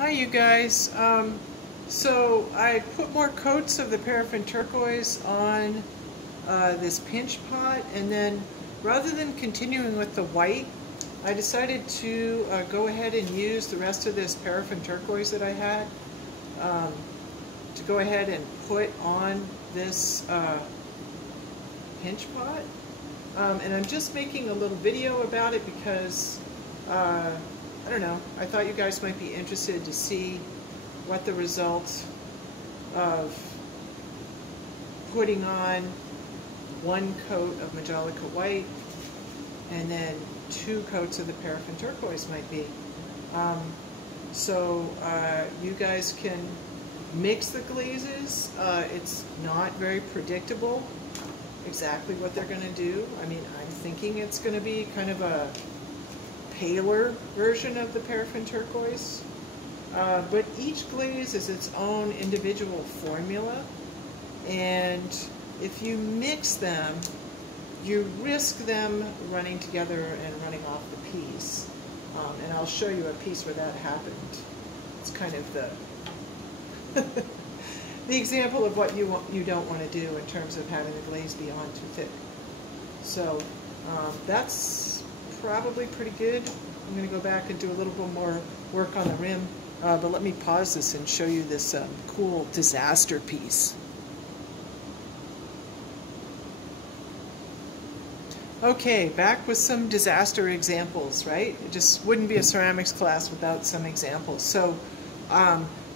Hi you guys. So I put more coats of the paraffin turquoise on this pinch pot, and then rather than continuing with the white, I decided to go ahead and use the rest of this paraffin turquoise that I had to go ahead and put on this pinch pot. And I'm just making a little video about it because I don't know, I thought you guys might be interested to see what the result of putting on one coat of Majolica white and then 2 coats of the paraffin turquoise might be. So you guys can mix the glazes. It's not very predictable exactly what they're going to do. I mean, I'm thinking it's going to be kind of a paler version of the paraffin turquoise, but each glaze is its own individual formula, and if you mix them, you risk them running together and running off the piece. And I'll show you a piece where that happened. It's kind of the the example of what you don't want to do in terms of having the glaze be on too thick. So that's probably pretty good. I'm going to go back and do a little bit more work on the rim, but let me pause this and show you this cool disaster piece. Okay, back with some disaster examples, right? It just wouldn't be a ceramics class without some examples. So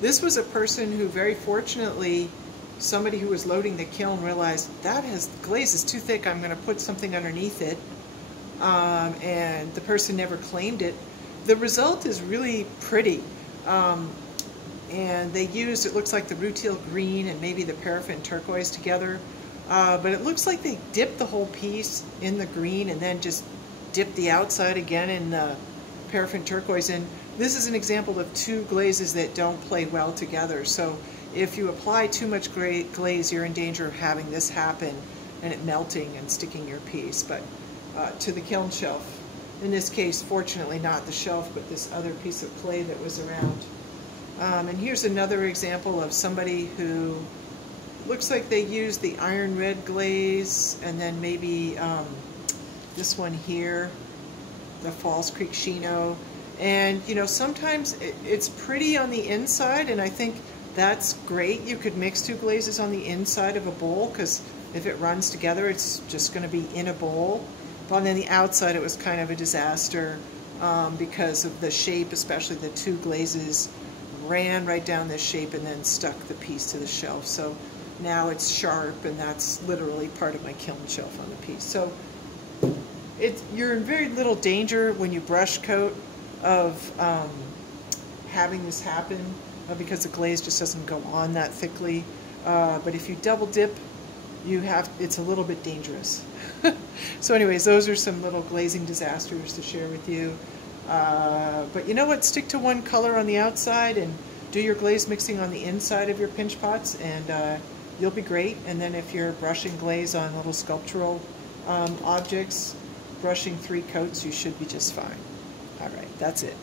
this was a person who, very fortunately, somebody who was loading the kiln realized that glaze is too thick, I'm going to put something underneath it. And the person never claimed it. The result is really pretty. And they used, it looks like the rutile green and maybe the paraffin turquoise together. But it looks like they dipped the whole piece in the green and then just dipped the outside again in the paraffin turquoise. And this is an example of 2 glazes that don't play well together. So if you apply too much glaze, you're in danger of having this happen and it melting and sticking your piece. But to the kiln shelf. In this case, fortunately not the shelf, but this other piece of clay that was around. And here's another example of somebody who looks like they used the iron red glaze, and then maybe this one here, the Falls Creek Chino. And you know, sometimes it's pretty on the inside, and I think that's great. You could mix 2 glazes on the inside of a bowl, because if it runs together, it's just going to be in a bowl. But on the outside, it was kind of a disaster because of the shape, especially the 2 glazes ran right down this shape and then stuck the piece to the shelf. So now it's sharp, and that's literally part of my kiln shelf on the piece. So you're in very little danger when you brush coat of having this happen because the glaze just doesn't go on that thickly. But if you double dip, it's a little bit dangerous. So anyways, those are some little glazing disasters to share with you. But you know what? Stick to one color on the outside and do your glaze mixing on the inside of your pinch pots, and you'll be great. And then if you're brushing glaze on little sculptural objects, brushing 3 coats, you should be just fine. All right, that's it.